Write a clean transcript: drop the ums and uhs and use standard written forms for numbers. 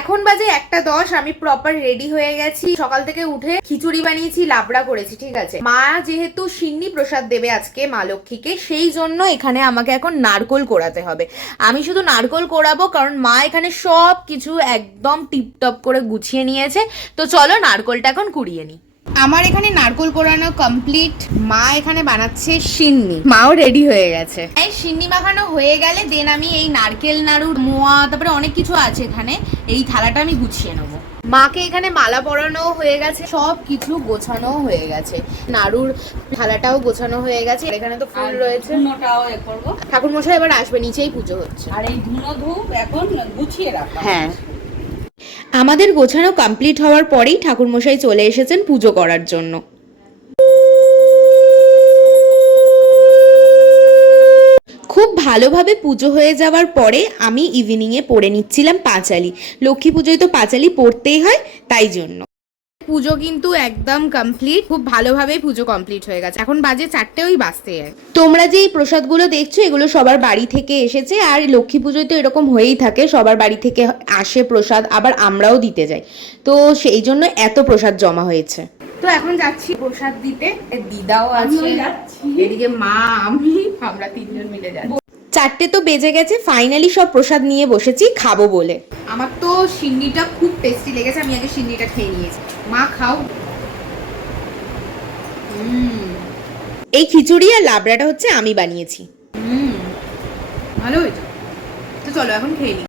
এখন বাজে 1:10। আমি প্রপার রেডি হয়ে গেছি। সকাল থেকে উঠে খিচুড়ি বানিয়েছি, লাবড়া করেছি, ঠিক আছে। মা যেহেতু সিন্নি প্রসাদ দেবে আজকে মা লক্ষ্মীকে, সেই জন্য এখানে আমাকে এখন নারকোল কোড়াতে হবে। আমি শুধু নারকোল কোড়াবো, কারণ মা এখানে সব কিছু একদম টিপটপ করে গুছিয়ে নিয়েছে। তো চলো নারকোলটা এখন কুড়িয়ে নিই। আমার এখানে নারকোল কোড়ানো কমপ্লিট। মা এখানে বানাচ্ছে সিন্নি, মাও রেডি হয়ে গেছে। এই সিন্নি মাখানো হয়ে গেলে দেন আমি এই নারকেল নাড়ুর মোয়া, তারপরে অনেক কিছু আছে এখানে, এই থালাটা আমি গুছিয়ে নেবো। মাকে এখানে মালা পরানো হয়ে গেছে, সব কিছু গোছানো হয়ে গেছে, নাড়ুর থালাটাও গোছানো হয়ে গেছে। এখানে তো ফুল রয়েছে, ঠাকুর মশাই এবার আসবে, নিচেই পুজো হচ্ছে। আর এই ধুনো ধূপ এখন গুছিয়ে রাখা। হ্যাঁ, আমাদের গোছানো কমপ্লিট হওয়ার পরেই ঠাকুরমশাই চলে এসেছেন পুজো করার জন্য। খুব ভালোভাবে পুজো হয়ে যাওয়ার পরে আমি ইভিনিংয়ে পড়ে নিচ্ছিলাম পাঁচালি। লক্ষ্মী পুজোয় তো পাঁচালি পড়তেই হয়, তাই জন্য। পুজো কিন্তু একদম কমপ্লিট, খুব ভালোভাবেই পুজো কমপ্লিট হয়ে গেছে। এখন বাজে 4টে, ওই বাজতে যায়। তোমরা যে এই প্রসাদগুলো দেখছো এগুলো সবার বাড়ি থেকে এসেছে। আর লক্ষ্মী পুজোয় তো এরকম হয়েই থাকে, সবার বাড়ি থেকে আসে প্রসাদ, আবার আমরাও দিতে যাই। তো সেই জন্য এত প্রসাদ জমা হয়েছে। তো এখন যাচ্ছি প্রসাদ দিতে। দিদাও আছে, এদিকে মা, আমরা 3জন মিলে যাচ্ছি। 4টে তো বেজে গেছে, ফাইনালি সব প্রসাদ নিয়ে বসেছি খাবো বলে। আমার তো সিন্নিটা খুব টেস্টি লেগেছে, আমি আগে সিন্নিটা খেয়ে নিয়েছি। মা খাও। এই খিচুড়ি আর লাবড়াটা হচ্ছে আমি বানিয়েছি। ভালো হয়েছে। তো চলো এখন খেয়ে নিই।